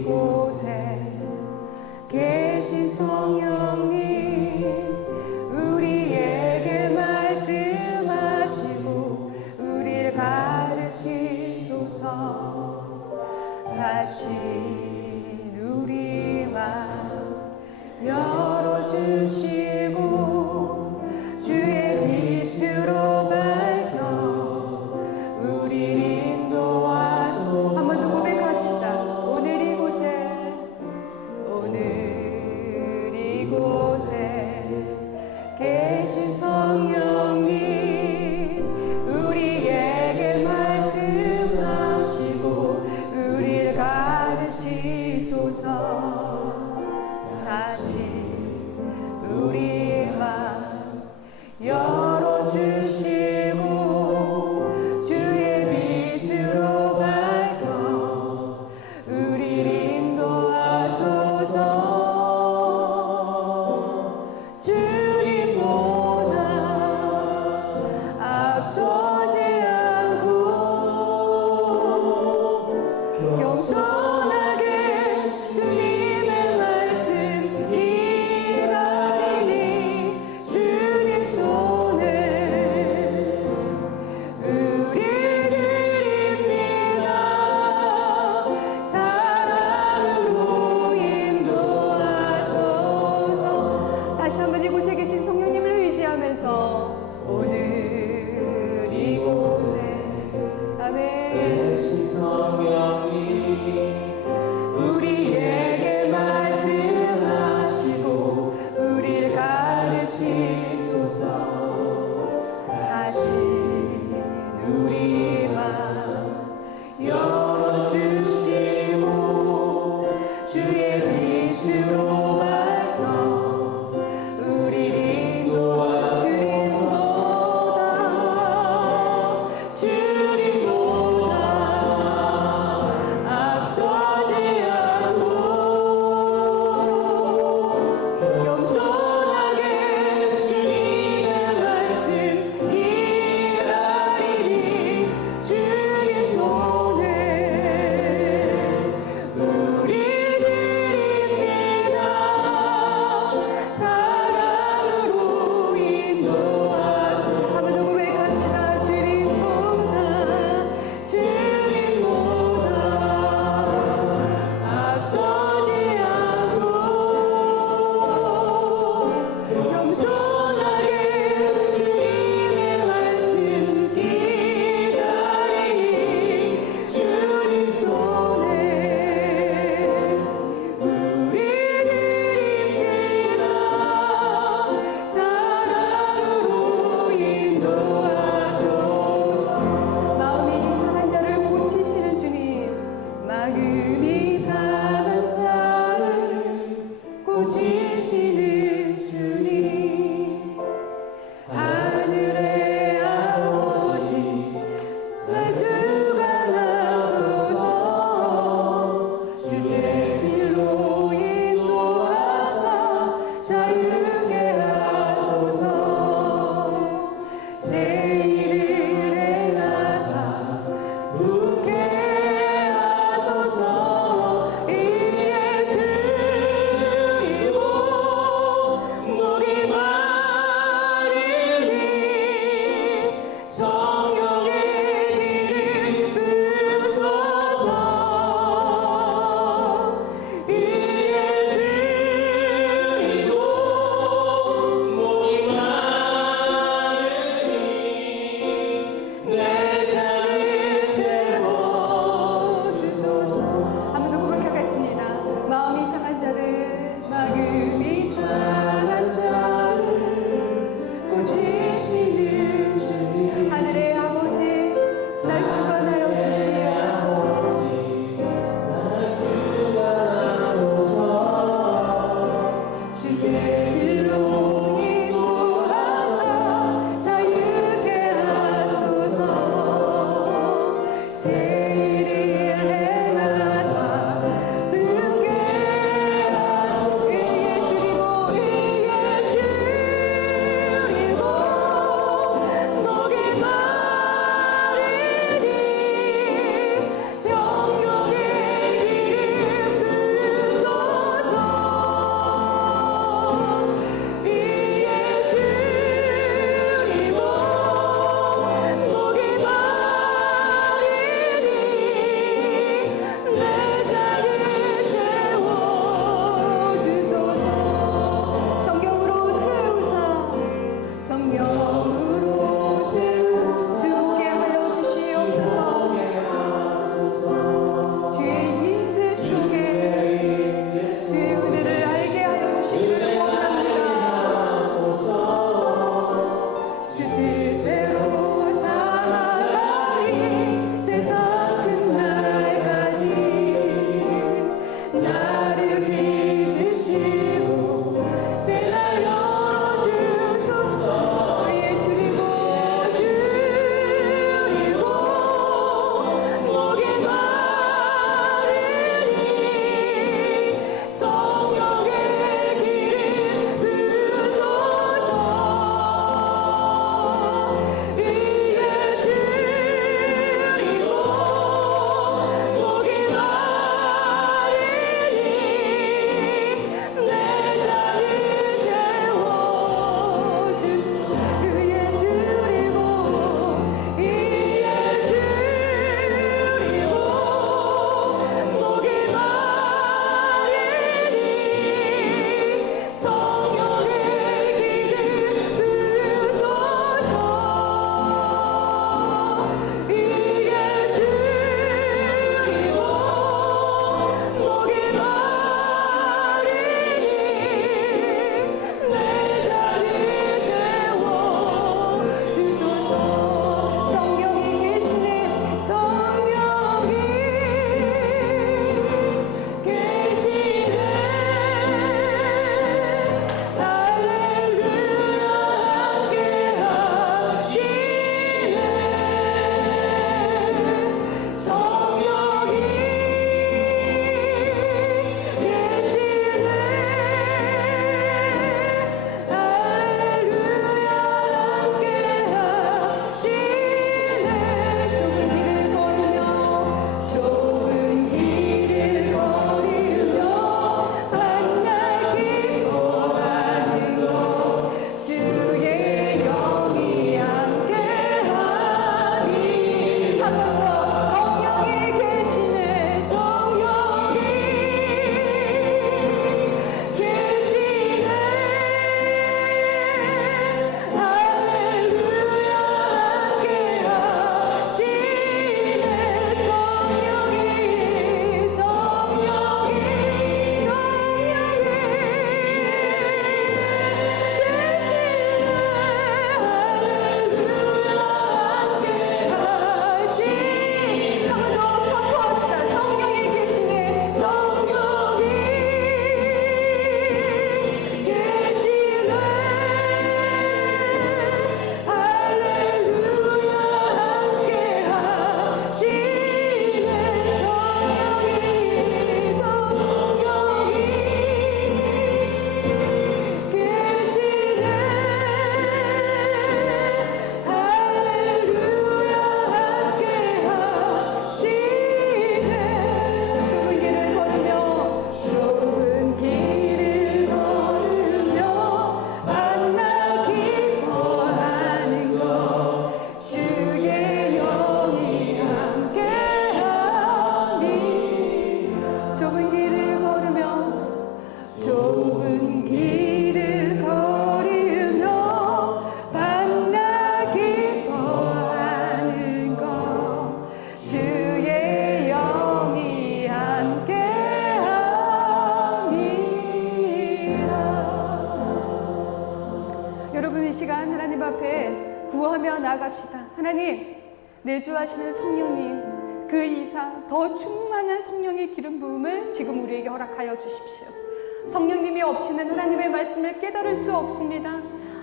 이곳에 계신 성령님, 우리에게 말씀하시고 우리를 가르치소서. 다시 우리 맘 열어주시고 주의 빛으로 밝혀 우리를 인도하소서. 한번 더 고백합시다. 오늘 이곳에 계신 성령님, 우리에게 말씀하시고 우리를 가르치소서. 다시 우리 맘 열어주시고 주의 빛으로 밝혀 우리를 인도하소서. 주님보다 앞서지 않고 겸손하게 주님의 말씀 기다리니 주님 손 앞에 구하며 나갑시다. 하나님, 내주하시는 성령님, 그 이상 더 충만한 성령의 기름 부음을 지금 우리에게 허락하여 주십시오. 성령님이 없이는 하나님의 말씀을 깨달을 수 없습니다.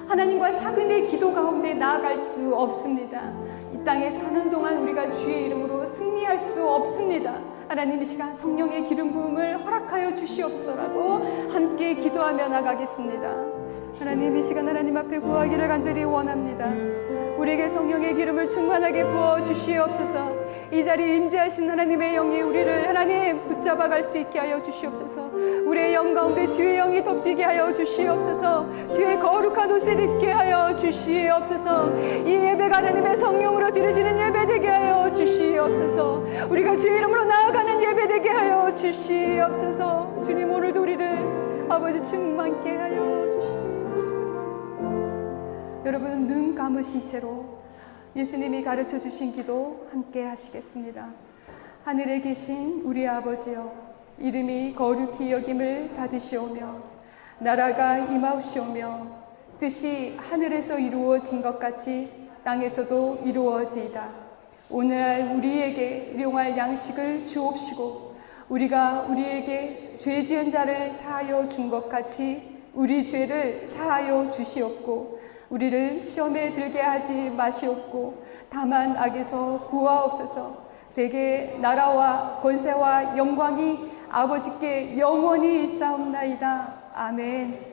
하나님과 사귐의 기도 가운데 나아갈 수 없습니다. 이 땅에 사는 동안 우리가 주의 이름으로 승리할 수 없습니다. 하나님, 이 시간 성령의 기름 부음을 허락하여 주시옵소라고 함께 기도하며 나가겠습니다. 하나님, 이 시간 하나님 앞에 구하기를 간절히 원합니다. 우리에게 성령의 기름을 충만하게 부어 주시옵소서. 이 자리에 임재하신 하나님의 영이 우리를 하나님 붙잡아 갈 수 있게 하여 주시옵소서. 우리의 영 가운데 주의 영이 덮이게 하여 주시옵소서. 주의 거룩한 옷을 입게 하여 주시옵소서. 이 예배가 하나님의 성령으로 드려지는 예배 되게 하여 주시옵소서. 우리가 주의 이름으로 나아가는 예배 되게 하여 주시옵소서. 주님, 오늘도 우리를 아버지 충만케 하여 주시옵소서. 여러분, 눈 감으신 채로 예수님이 가르쳐 주신 기도 함께 하시겠습니다. 하늘에 계신 우리 아버지여, 이름이 거룩히 여김을 받으시오며 나라가 임하옵시오며 뜻이 하늘에서 이루어진 것 같이 땅에서도 이루어지이다. 오늘날 우리에게 일용할 양식을 주옵시고 우리가 우리에게 죄 지은 자를 사하여 준 것 같이 우리 죄를 사하여 주시옵고 우리를 시험에 들게 하지 마시옵고 다만 악에서 구하옵소서. 대개 나라와 권세와 영광이 아버지께 영원히 있사옵나이다. 아멘.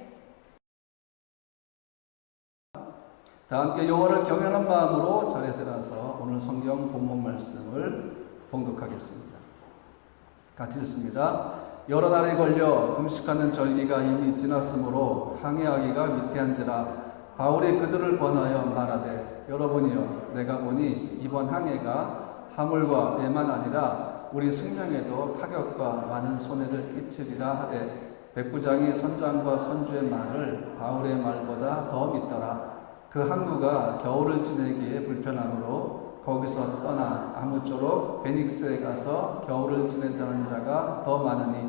다 함께 여호와를 경외하는 마음으로 자리에서 일어나서 오늘 성경 본문 말씀을 봉독하겠습니다. 같이 읽습니다. 여러 날에 걸려 금식하는 절기가 이미 지났으므로 항해하기가 위태한지라 바울이 그들을 권하여 말하되, 여러분이여, 내가 보니 이번 항해가 화물과 배만 아니라 우리 생명에도 타격과 많은 손해를 끼치리라 하되, 백부장이 선장과 선주의 말을 바울의 말보다 더 믿더라. 그 항구가 겨울을 지내기에 불편하므로 거기서 떠나 아무쪼록 베닉스에 가서 겨울을 지내자는 자가 더 많으니,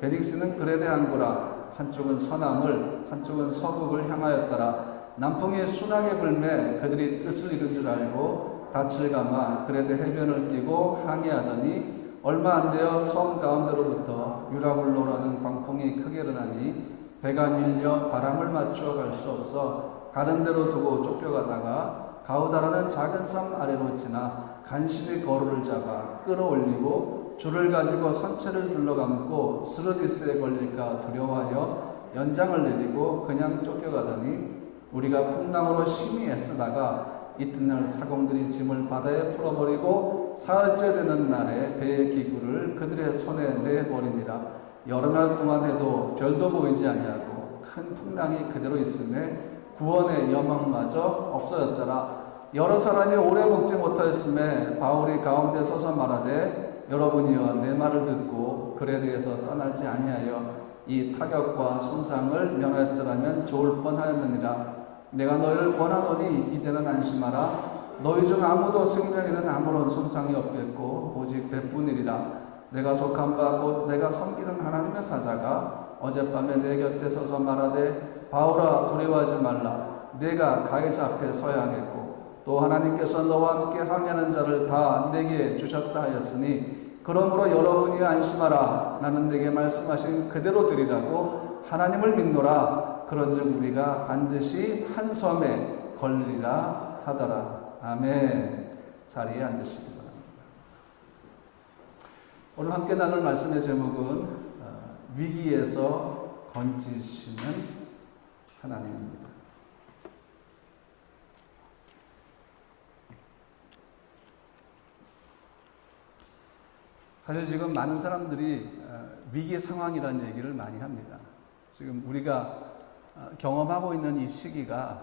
베닉스는 그레데 항구라. 한쪽은 서남을 한쪽은 서북을 향하였더라. 남풍이 순하게 불매 그들이 뜻을 이룬 줄 알고 닻을 감아 그레데 해변을 끼고 항해하더니 얼마 안 되어 섬 가운데로부터 유라굴로라는 광풍이 크게 일어나니 배가 밀려 바람을 맞추어 갈 수 없어 가는 대로 두고 쫓겨가다가 가우다라는 작은 섬 아래로 지나 간신히 거루를 잡아 끌어올리고 줄을 가지고 선체를 둘러감고 스르디스에 걸릴까 두려워하여 연장을 내리고 그냥 쫓겨가더니 우리가 풍랑으로 심히 애쓰다가 이튿날 사공들이 짐을 바다에 풀어버리고 사흘째 되는 날에 배의 기구를 그들의 손에 내버리니라. 여러 날 동안 해도 별도 보이지 아니하고 큰 풍랑이 그대로 있음에 구원의 여망마저 없어졌더라. 여러 사람이 오래 먹지 못하였음에 바울이 가운데 서서 말하되, 여러분이여, 내 말을 듣고 그레데에서 떠나지 아니하여 이 타격과 손상을 면하였더라면 좋을 뻔하였느니라. 내가 너희를 권하노니 이제는 안심하라. 너희 중 아무도 생명에는 아무런 손상이 없겠고 오직 배뿐이리라. 내가 속한 바 곧 내가 섬기는 하나님의 사자가 어젯밤에 내 곁에 서서 말하되, 바울아, 두려워하지 말라. 내가 가이사 앞에 서야 하겠고 또 하나님께서 너와 함께 항해하는 자를 다 내게 주셨다 하였으니, 그러므로 여러분이 안심하라. 나는 내게 말씀하신 그대로 드리라고 하나님을 믿노라. 그런즉 우리가 반드시 한 섬에 걸리리라 하더라. 아멘. 자리에 앉으시기 바랍니다. 오늘 함께 나눌 말씀의 제목은 위기에서 건지시는 하나님입니다. 사실 지금 많은 사람들이 위기 상황이라는 얘기를 많이 합니다. 지금 우리가 경험하고 있는 이 시기가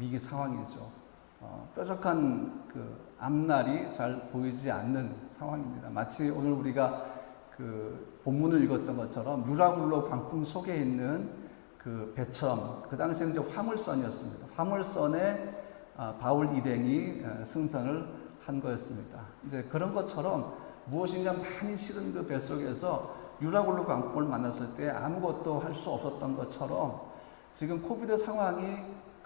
위기 상황이죠. 뾰족한 그 앞날이 잘 보이지 않는 상황입니다. 마치 오늘 우리가 그 본문을 읽었던 것처럼 유라굴로 광풍 속에 있는 그 배처럼, 그 당시에 이제 화물선이었습니다. 화물선에 바울 일행이 승선을 한 거였습니다. 이제 그런 것처럼 무엇인가 많이 실은 그 뱃속에서 유라굴로 광풍을 만났을 때 아무것도 할 수 없었던 것처럼 지금 코비드 상황이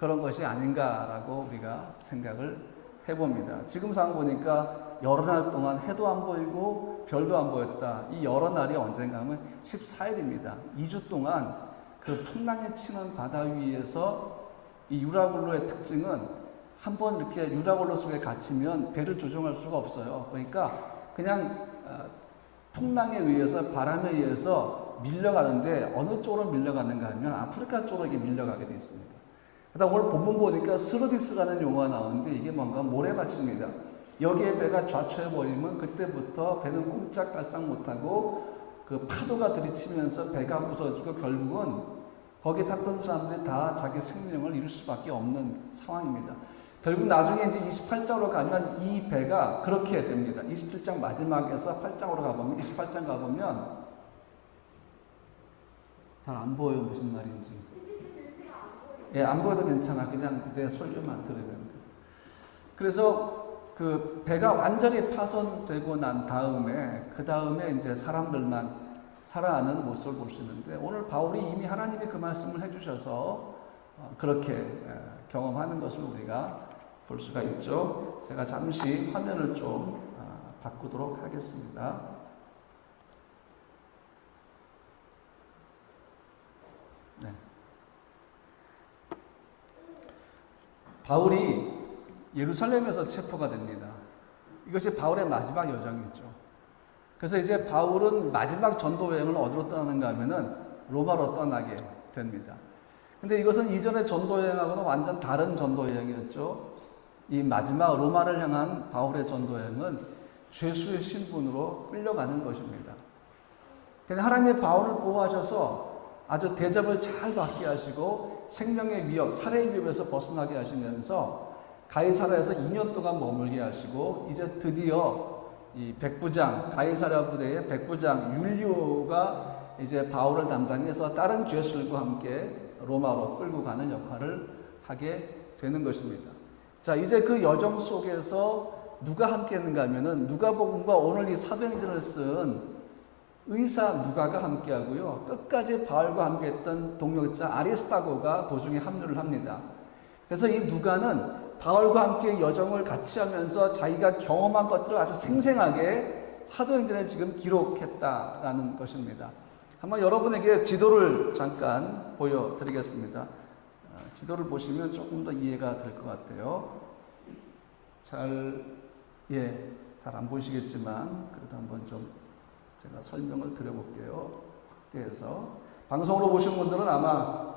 그런 것이 아닌가라고 우리가 생각을 해봅니다. 지금 상황 보니까 여러 날 동안 해도 안 보이고 별도 안 보였다. 이 여러 날이 언젠가 하면 14일입니다. 2주 동안 그 풍랑이 치는 바다 위에서 이 유라굴로의 특징은 한번 이렇게 유라굴로 속에 갇히면 배를 조종할 수가 없어요. 그러니까 그냥 풍랑에 의해서, 바람에 의해서 밀려가는데 어느 쪽으로 밀려가는가 하면 아프리카 쪽으로 이게 밀려가게 되어 있습니다. 그다음 오늘 본문 보니까 스르디스라는 용어가 나오는데 이게 뭔가 모래밭입니다. 여기에 배가 좌초해버리면 그때부터 배는 꼼짝달싹 못하고 그 파도가 들이치면서 배가 부서지고 결국은 거기에 탔던 사람들이 다 자기 생명을 잃을 수밖에 없는 상황입니다. 결국 나중에 이제 28장으로 가면 이 배가 그렇게 됩니다. 27장 마지막에서 8장으로 가보면, 28장 가보면 잘 안 보여요. 무슨 말인지. 예, 안 보여도 괜찮아. 그냥 내 설교만 들으면. 그래서 그 배가 완전히 파손되고 난 다음에, 그 다음에 이제 사람들만 살아나는 모습을 볼 수 있는데, 오늘 바울이 이미 하나님이 그 말씀을 해주셔서 그렇게 경험하는 것을 우리가 볼 수가 있죠. 제가 잠시 화면을 좀 바꾸도록 하겠습니다. 네. 바울이 예루살렘에서 체포가 됩니다. 이것이 바울의 마지막 여정이죠. 그래서 이제 바울은 마지막 전도 여행을 어디로 떠나는가 하면은 로마로 떠나게 됩니다. 근데 이것은 이전의 전도 여행하고는 완전 다른 전도 여행이었죠. 이 마지막 로마를 향한 바울의 전도 여행은 죄수의 신분으로 끌려가는 것입니다. 근데 하나님이 바울을 보호하셔서 아주 대접을 잘 받게 하시고 생명의 위협, 살해의 위협에서 벗어나게 하시면서 가이사랴에서 2년 동안 머물게 하시고 이제 드디어 이 백부장, 가이사랴 부대의 백부장 율리오가 이제 바울을 담당해서 다른 죄수들과 함께 로마로 끌고 가는 역할을 하게 되는 것입니다. 자, 이제 그 여정 속에서 누가 함께 했는가 하면은 누가복음과 오늘 이 사도행전을 쓴 의사 누가가 함께 하고요. 끝까지 바울과 함께 했던 동역자 아리스타고가 도중에 합류를 합니다. 그래서 이 누가는 바울과 함께 여정을 같이 하면서 자기가 경험한 것들을 아주 생생하게 사도행전에 지금 기록했다라는 것입니다. 한번 여러분에게 지도를 잠깐 보여드리겠습니다. 지도를 보시면 조금 더 이해가 될 것 같아요. 잘 안 보이시겠지만 그래도 한번 좀 제가 설명을 드려볼게요. 확대해서. 방송으로 보신 분들은 아마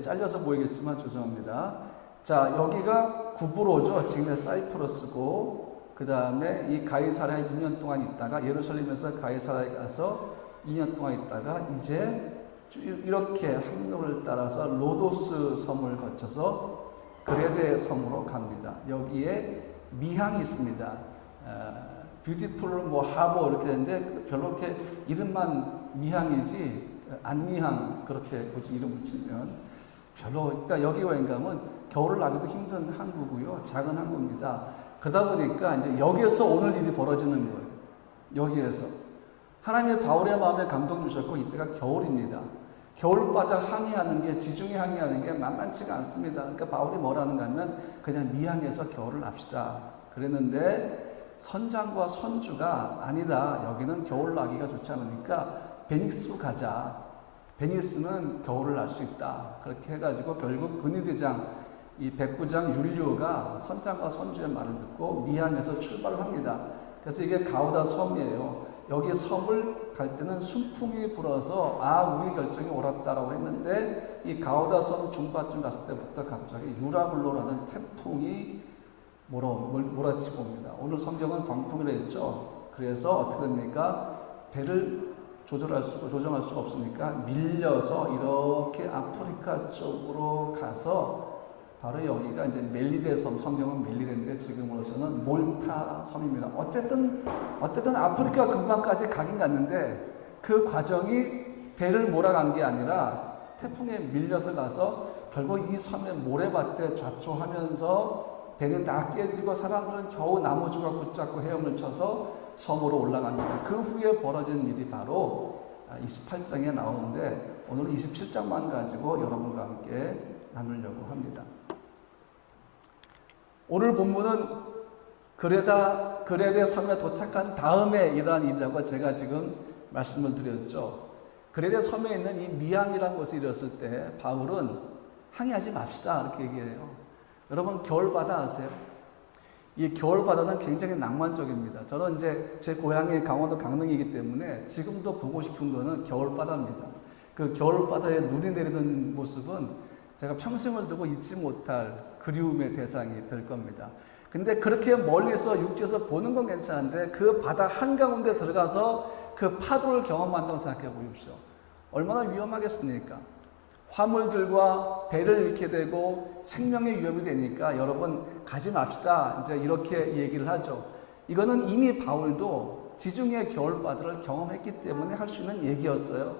잘려서 보이겠지만 죄송합니다. 자, 여기가 구브로죠. 지금의 사이프러스고, 그 다음에 이 가이사랴에 2년 동안 있다가 예루살렘에서 가이사랴에 가서 2년 동안 있다가 이제 이렇게 항로를 따라서 로도스 섬을 거쳐서 그레데 섬으로 갑니다. 여기에 미항이 있습니다. 뷰티풀 뭐 하버 이렇게 되는데 별로 이렇게 이름만 미항이지 안미항 그렇게 굳이 이름 붙이면 별로. 그러니까 여기 와인가면 겨울을 나기도 힘든 항구고요. 작은 항구입니다. 그러다 보니까 이제 여기에서 오늘 일이 벌어지는 거예요. 여기에서 하나님의 바울의 마음에 감동 주셨고 이때가 겨울입니다. 겨울바다 항해하는 게, 지중해 항해하는 게 만만치가 않습니다. 그러니까 바울이 뭐라는가 하면 그냥 미항에서 겨울을 납시다 그랬는데 선장과 선주가 아니다. 여기는 겨울 나기가 좋지 않으니까 베니스로 가자. 베니스는 겨울을 날 수 있다. 그렇게 해가지고 결국 근위대장 이 백부장 율리오가 선장과 선주의 말을 듣고 미항에서 출발을 합니다. 그래서 이게 가우다 섬이에요. 여기 섬을 갈 때는 순풍이 불어서 우리 결정이 옳았다라고 했는데 이 가우다 섬 중반쯤 갔을 때부터 갑자기 유라굴로라는 태풍이 몰아치고 옵니다. 오늘 성경은 광풍이라 했죠. 그래서 어떻게 됩니까? 배를 조정할 수가 없으니까 밀려서 이렇게 아프리카 쪽으로 가서 바로 여기가 이제 멜리데 섬, 성경은 멜리데인데 지금으로서는 몰타 섬입니다. 어쨌든 아프리카 근방까지 가긴 갔는데 그 과정이 배를 몰아간 게 아니라 태풍에 밀려서 가서 결국 이 섬의 모래밭에 좌초하면서 배는 다 깨지고 사람들은 겨우 나무주가 붙잡고 헤엄을 쳐서 섬으로 올라갑니다. 그 후에 벌어진 일이 바로 28장에 나오는데 오늘 27장만 가지고 여러분과 함께 나누려고 합니다. 오늘 본문은 그레데 섬에 도착한 다음에 일어난 일이라고 제가 지금 말씀을 드렸죠. 그레데 섬에 있는 이 미항이라는 곳에 이르렀을 때 바울은 항해하지 맙시다 이렇게 얘기해요. 여러분 겨울바다 아세요? 이 겨울바다는 굉장히 낭만적입니다. 저는 이제 제 고향이 강원도 강릉이기 때문에 지금도 보고 싶은 거는 겨울바다입니다. 그 겨울바다에 눈이 내리는 모습은 제가 평생을 두고 잊지 못할 그리움의 대상이 될 겁니다. 근데 그렇게 멀리서 육지에서 보는 건 괜찮은데 그 바다 한가운데 들어가서 그 파도를 경험한다고 생각해 보십시오. 얼마나 위험하겠습니까? 화물들과 배를 잃게 되고 생명의 위험이 되니까 여러분 가지 맙시다. 이제 이렇게 얘기를 하죠. 이거는 이미 바울도 지중해 겨울바다를 경험했기 때문에 할 수 있는 얘기였어요.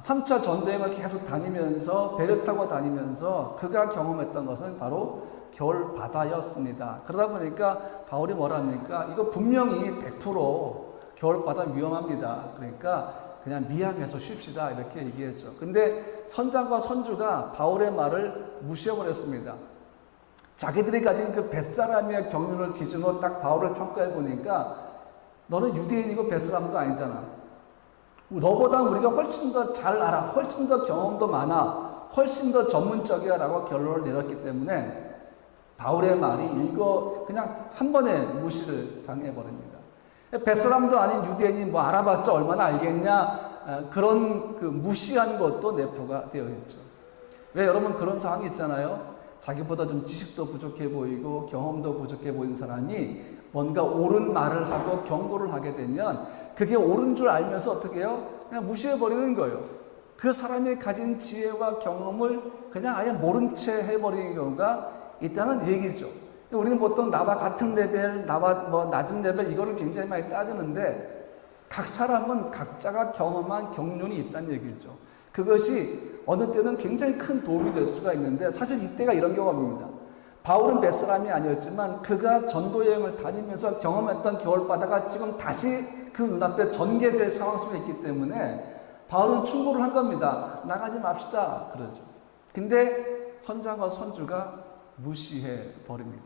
3차 전도행을 계속 다니면서 배를 타고 다니면서 그가 경험했던 것은 바로 겨울바다였습니다. 그러다 보니까 바울이 뭐라 합니까? 이거 분명히 100% 겨울바다 위험합니다. 그러니까 그냥 미항해서 쉽시다 이렇게 얘기했죠. 근데 선장과 선주가 바울의 말을 무시해버렸습니다. 자기들이 가진 그 뱃사람의 경륜을 기준으로 딱 바울을 평가해 보니까 너는 유대인이고 뱃사람도 아니잖아. 너보다 우리가 훨씬 더 잘 알아. 훨씬 더 경험도 많아. 훨씬 더 전문적이야 라고 결론을 내렸기 때문에 바울의 말이 그냥 한 번에 무시를 당해버립니다. 뱃사람도 아닌 유대인이 뭐 알아봤자 얼마나 알겠냐, 그런 그 무시한 것도 내포가 되어 있죠. 왜 여러분 그런 상황이 있잖아요. 자기보다 좀 지식도 부족해 보이고 경험도 부족해 보이는 사람이 뭔가 옳은 말을 하고 경고를 하게 되면 그게 옳은 줄 알면서 어떻게 해요? 그냥 무시해 버리는 거예요. 그 사람이 가진 지혜와 경험을 그냥 아예 모른 채 해버리는 경우가 있다는 얘기죠. 우리는 보통 나와 같은 레벨, 나와 뭐 낮은 레벨 이거를 굉장히 많이 따지는데 각 사람은 각자가 경험한 경륜이 있다는 얘기죠. 그것이 어느 때는 굉장히 큰 도움이 될 수가 있는데 사실 이때가 이런 경험입니다. 바울은 뱃사람이 아니었지만 그가 전도여행을 다니면서 경험했던 겨울바다가 지금 다시 그 눈앞에 전개될 상황 속에 있기 때문에 바울은 충고를 한 겁니다. 나가지 맙시다 그러죠. 근데 선장과 선주가 무시해 버립니다.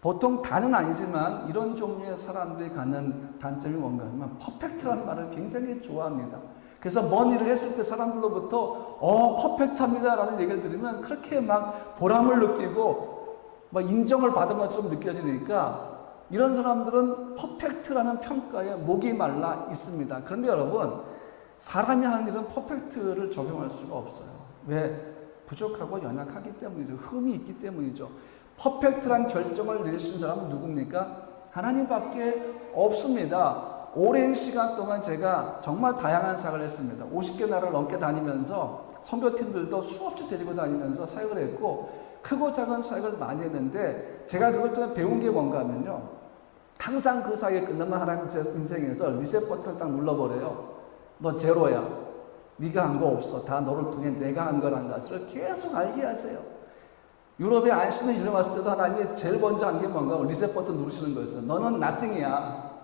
보통 다는 아니지만 이런 종류의 사람들이 갖는 단점이 뭔가 하면 퍼펙트라는 말을 굉장히 좋아합니다. 그래서 뭔 일을 했을 때 사람들로부터 퍼펙트합니다 라는 얘기를 들으면 그렇게 막 보람을 느끼고 막 인정을 받은 것처럼 느껴지니까 이런 사람들은 퍼펙트라는 평가에 목이 말라 있습니다. 그런데 여러분 사람이 하는 일은 퍼펙트를 적용할 수가 없어요. 왜? 부족하고 연약하기 때문이죠. 흠이 있기 때문이죠. 퍼펙트란 결정을 내리신 사람은 누굽니까? 하나님밖에 없습니다. 오랜 시간 동안 제가 정말 다양한 사역을 했습니다. 50개 나라를 넘게 다니면서 선교팀들도 수없이 데리고 다니면서 사역을 했고 크고 작은 사역을 많이 했는데 제가 그걸 통해 배운 게 뭔가 하면요. 항상 그 사역이 끝나면 하나님 제 인생에서 리셋 버튼을 딱 눌러버려요. 너 제로야. 네가 한 거 없어. 다 너를 통해 내가 한 거라는 것을 계속 알게 하세요. 유럽에 안식년 일로 왔을 때도 하나님이 제일 먼저 한 게 뭔가 리셋 버튼 누르시는 거였어요. 너는 nothing이야.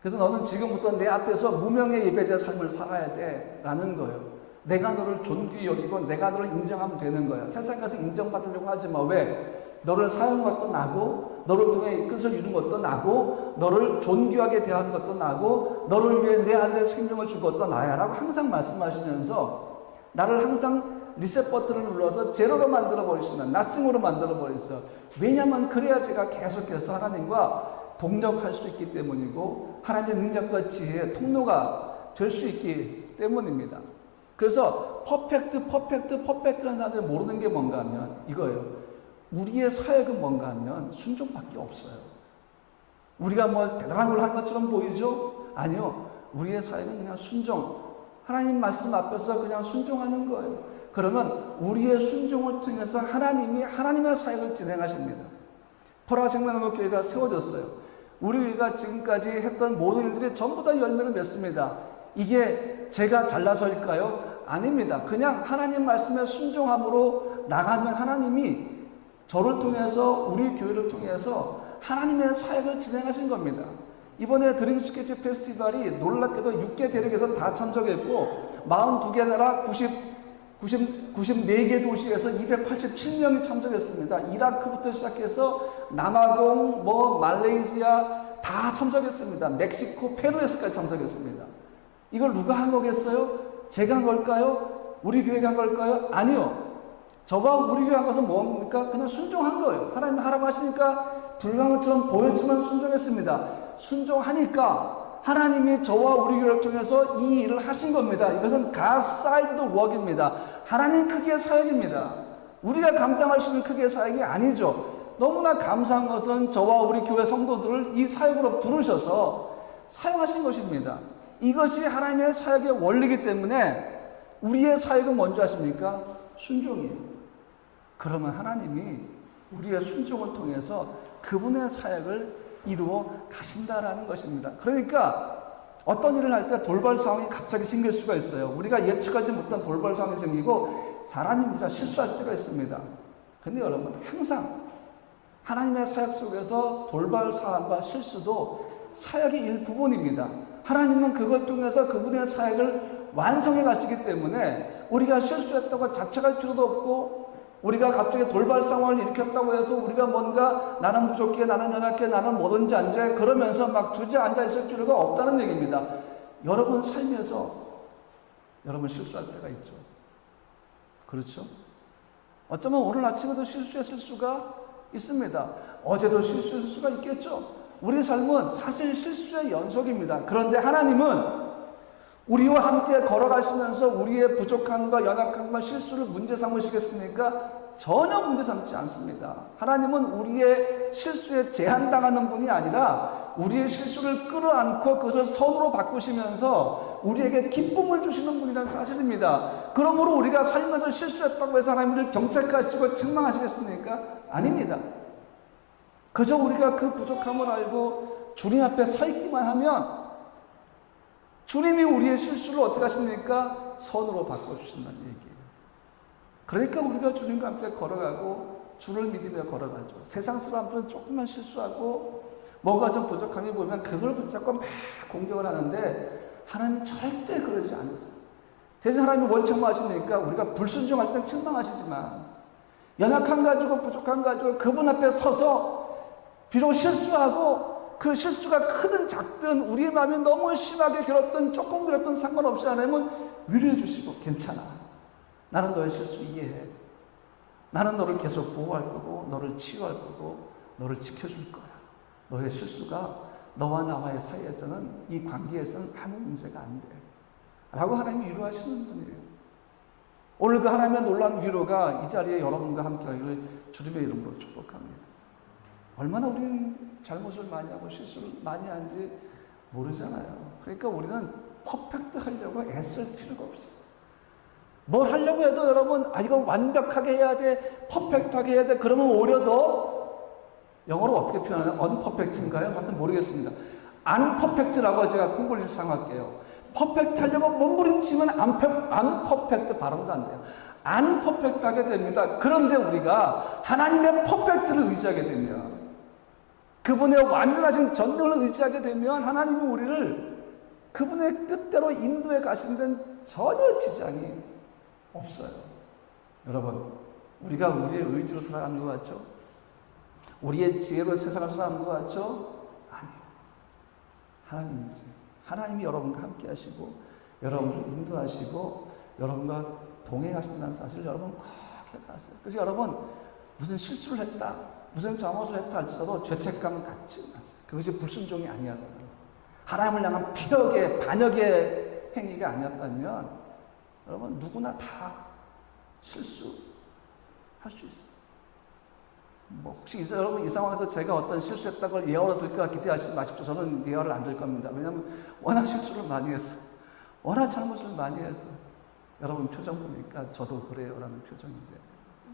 그래서 너는 지금부터 내 앞에서 무명의 예배자의 삶을 살아야 돼 라는 거예요. 내가 너를 존귀히 여기고 내가 너를 인정하면 되는 거야. 세상 가서 인정받으려고 하지 마. 왜? 너를 사용한 것도 나고 너를 통해 끝을 이룬 것도 나고 너를 존귀하게 대한 것도 나고 너를 위해 내 아들의 생명을 준 것도 나야 라고 항상 말씀하시면서 나를 항상 리셋 버튼을 눌러서 제로로 만들어 버리시면 나싱으로 만들어 버리세요. 왜냐하면 그래야 제가 계속해서 하나님과 동력할 수 있기 때문이고 하나님의 능력과 지혜의 통로가 될 수 있기 때문입니다. 그래서 퍼펙트라는 사람들이 모르는 게 뭔가 하면 이거예요. 우리의 사역은 뭔가 하면 순종밖에 없어요. 우리가 뭐 대단한 걸 한 것처럼 보이죠? 아니요. 우리의 사역은 그냥 순종. 하나님 말씀 앞에서 그냥 순종하는 거예요. 그러면 우리의 순종을 통해서 하나님이 하나님의 사역을 진행하십니다. 포라 생명교회가 세워졌어요. 우리 교회가 지금까지 했던 모든 일들이 전부 다 열매를 맺습니다. 이게 제가 잘나서일까요? 아닙니다. 그냥 하나님 말씀에 순종함으로 나가면 하나님이 저를 통해서 우리 교회를 통해서 하나님의 사역을 진행하신 겁니다. 이번에 드림 스케치 페스티벌이 놀랍게도 6개 대륙에서 다 참석했고 42개 나라 94개 도시에서 287명이 참석했습니다. 이라크부터 시작해서 남아공, 말레이시아 다 참석했습니다. 멕시코, 페루에서까지 참석했습니다. 이걸 누가 한 거겠어요? 제가 한 걸까요? 우리 교회가 한 걸까요? 아니요. 저와 우리 교회 한 것은 뭡니까? 그냥 순종한 거예요. 하나님 하라고 하시니까 불가능처럼 보였지만 순종했습니다. 순종하니까 하나님이 저와 우리 교회를 통해서 이 일을 하신 겁니다. 이것은 God sized work입니다. 하나님 크기의 사역입니다. 우리가 감당할 수 있는 크기의 사역이 아니죠. 너무나 감사한 것은 저와 우리 교회 성도들을 이 사역으로 부르셔서 사용하신 것입니다. 이것이 하나님의 사역의 원리이기 때문에 우리의 사역은 뭔지 아십니까? 순종이에요. 그러면 하나님이 우리의 순종을 통해서 그분의 사역을 이루어 가신다라는 것입니다. 그러니까 어떤 일을 할 때 돌발 상황이 갑자기 생길 수가 있어요. 우리가 예측하지 못한 돌발 상황이 생기고 사람인지라 실수할 때가 있습니다. 근데 여러분 항상 하나님의 사역 속에서 돌발 상황과 실수도 사역의 일부분입니다. 하나님은 그걸 통해서 그분의 사역을 완성해 가시기 때문에 우리가 실수했다고 자책할 필요도 없고 우리가 갑자기 돌발 상황을 일으켰다고 해서 우리가 뭔가 나는 부족해, 나는 연약해, 나는 뭐든지 안 돼 그러면서 막 주저앉아 있을 필요가 없다는 얘기입니다. 여러분 삶에서 여러분 실수할 때가 있죠. 그렇죠? 어쩌면 오늘 아침에도 실수했을 수가 있습니다. 어제도 실수했을 수가 있겠죠. 우리 삶은 사실 실수의 연속입니다. 그런데 하나님은 우리와 함께 걸어가시면서 우리의 부족함과 연약함과 실수를 문제 삼으시겠습니까? 전혀 문제 삼지 않습니다. 하나님은 우리의 실수에 제한당하는 분이 아니라 우리의 실수를 끌어안고 그것을 선으로 바꾸시면서 우리에게 기쁨을 주시는 분이라는 사실입니다. 그러므로 우리가 살면서 실수했다고 해서 하나님을 경책하시고 책망하시겠습니까? 아닙니다. 그저 우리가 그 부족함을 알고 주님 앞에 서 있기만 하면 주님이 우리의 실수를 어떻게 하십니까? 선으로 바꿔주신다는 얘기예요. 그러니까 우리가 주님과 함께 걸어가고 주를 믿으며 걸어가죠. 세상 사람들은 조금만 실수하고 뭔가 좀 부족함이 보면 그걸 붙잡고 막 공격을 하는데 하나님은 절대 그러지 않으세요. 대신 하나님이 뭘 책망하십니까? 우리가 불순종할 땐 책망하시지만 연약한 가지고 부족한 가지고 그분 앞에 서서 비록 실수하고 그 실수가 크든 작든 우리의 마음이 너무 심하게 괴롭든 조금 괴롭든 상관없이 하나님은 위로해 주시고 괜찮아. 나는 너의 실수 이해해. 나는 너를 계속 보호할 거고 너를 치유할 거고 너를 지켜줄 거야. 너의 실수가 너와 나와의 사이에서는 이 관계에서는 아무 문제가 안 돼. 라고 하나님이 위로하시는 분이에요. 오늘 그 하나님의 놀라운 위로가 이 자리에 여러분과 함께 하기를 주님의 이름으로 축복합니다. 얼마나 우리는 잘못을 많이 하고 실수를 많이 하는지 모르잖아요. 그러니까 우리는 퍼펙트 하려고 애쓸 필요가 없어요. 뭘 하려고 해도 여러분 이거 완벽하게 해야 돼, 퍼펙트하게 해야 돼. 그러면 오히려 더 영어로 어떻게 표현하나요? 언퍼펙트인가요? 하여튼 모르겠습니다. 안퍼펙트라고 제가 공부를 사용할게요. 퍼펙트 하려고 몸부림치면 안퍼펙트 발음도 안 돼요. 안퍼펙트하게 됩니다. 그런데 우리가 하나님의 퍼펙트를 의지하게 되면 그분의 완전하신 전능을 의지하게 되면 하나님이 우리를 그분의 뜻대로 인도해 가시는 데는 전혀 지장이 없어요. 여러분, 우리가 우리의 의지로 살아가는 것 같죠? 우리의 지혜로 세상을 살아가는 것 같죠? 아니에요. 하나님이세요. 하나님이 여러분과 함께 하시고 여러분을 인도하시고 여러분과 동행하신다는 사실을 여러분 꼭 기억하세요. 그래서 여러분 무슨 실수를 했다, 무슨 잘못을 했다 할지라도 죄책감 갖지 마세요. 그것이 불순종이 아니야. 하나님을 향한 피격의 반역의 행위가 아니었다면 여러분 누구나 다 실수할 수 있어요. 혹시 여러분 이 상황에서 제가 어떤 실수했다는 걸 예언을 들까 기대하시지 마십시오. 저는 예언을 안 들 겁니다. 왜냐하면 워낙 실수를 많이 했어요. 워낙 잘못을 많이 했어요. 여러분 표정 보니까 저도 그래요 라는 표정인데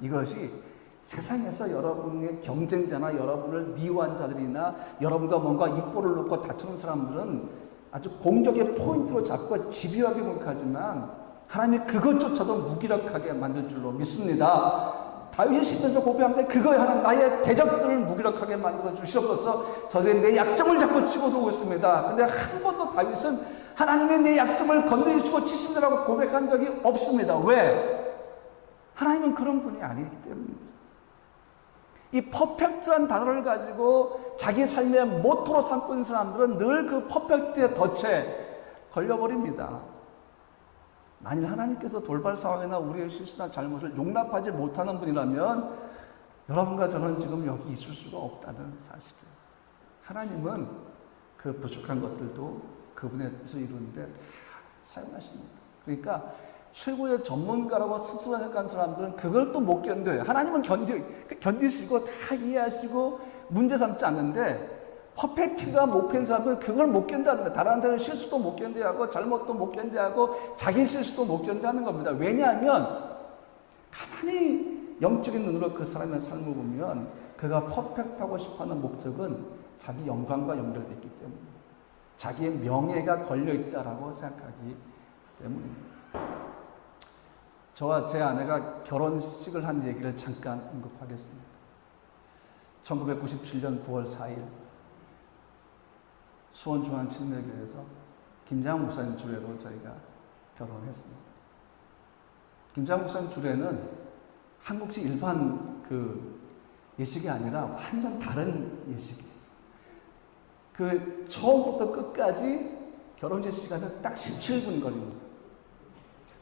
이것이 세상에서 여러분의 경쟁자나 여러분을 미워한 자들이나 여러분과 뭔가 입꼬를 놓고 다투는 사람들은 아주 공격의 포인트로 잡고 집요하게 공격하지만 하나님이 그것조차도 무기력하게 만들 줄로 믿습니다. 다윗이 시편에서 고백하는데 그거에 하나 나의 대적들을 무기력하게 만들어 주시옵소서. 저들이 내 약점을 자꾸 치고들고 있습니다. 근데 한 번도 다윗은 하나님의 내 약점을 건드리시고 치신다라고 고백한 적이 없습니다. 왜? 하나님은 그런 분이 아니기 때문이죠. 이 퍼펙트한 단어를 가지고 자기 삶의 모토로 삼고 있는 사람들은 늘 그 퍼펙트의 덫에 걸려버립니다. 만일 하나님께서 돌발 상황이나 우리의 실수나 잘못을 용납하지 못하는 분이라면 여러분과 저는 지금 여기 있을 수가 없다는 사실이에요. 하나님은 그 부족한 것들도 그분의 뜻을 이루는데 다 사용하십니다. 그러니까 최고의 전문가라고 스스로 생각하는 사람들은 그걸 또 못 견뎌요. 하나님은 견디시고 다 이해하시고 문제 삼지 않는데 퍼펙트가 목표인 사람은 그걸 못 견뎌하는 거예요. 다른 사람은 실수도 못 견뎌하고 잘못도 못 견뎌하고 자기 실수도 못 견뎌하는 겁니다. 왜냐하면 가만히 영적인 눈으로 그 사람의 삶을 보면 그가 퍼펙트하고 싶어하는 목적은 자기 영광과 연결되어 있기 때문입니다. 자기의 명예가 걸려있다라고 생각하기 때문입니다. 저와 제 아내가 결혼식을 한 얘기를 잠깐 언급하겠습니다. 1997년 9월 4일 수원중앙침례교회에서 김장훈 목사님 주례로 저희가 결혼했습니다. 김장훈 목사님 주례는 한국식 일반 그 예식이 아니라 완전 다른 예식이에요. 그 처음부터 끝까지 결혼식 시간은 딱 17분 걸립니다.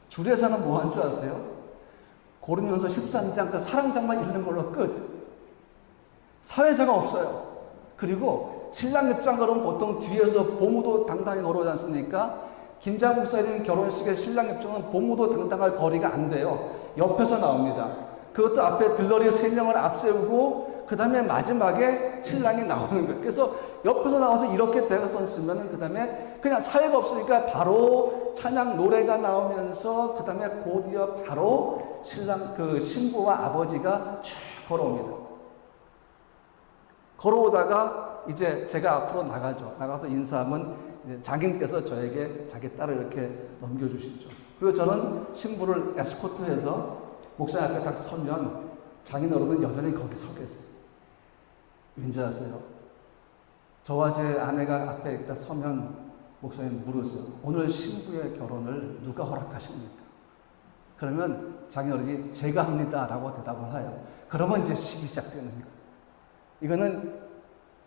주례사는 뭐 한 줄 아세요? 고린도전서 13장 그 사랑장만 읽는 걸로 끝. 사회자가 없어요. 그리고 신랑 입장으로는 보통 뒤에서 보무도 당당히 걸어오지 않습니까? 김장 목사님 결혼식에 신랑 입장은 보무도 당당할 거리가 안 돼요. 옆에서 나옵니다. 그것도 앞에 들러리 3명을 앞세우고 그 다음에 마지막에 신랑이 나오는 거예요. 그래서 옆에서 나와서 이렇게 대가 섰으면 그 다음에 그냥 사회가 없으니까 바로 찬양 노래가 나오면서 그 다음에 곧이어 바로 신랑 그 신부와 아버지가 쭉 걸어옵니다. 걸어오다가 이제 제가 앞으로 나가죠. 나가서 인사하면 장인께서 저에게 자기 딸을 이렇게 넘겨주시죠. 그리고 저는 신부를 에스코트해서 목사님 앞에 딱 서면 장인 어른은 여전히 거기 서 계세요. 왠지 아세요? 저와 제 아내가 앞에 딱 서면 목사님 물으세요. 오늘 신부의 결혼을 누가 허락하십니까? 그러면 장인 어른이 제가 합니다 라고 대답을 해요. 그러면 이제 식이 시작되는 거예요. 이거는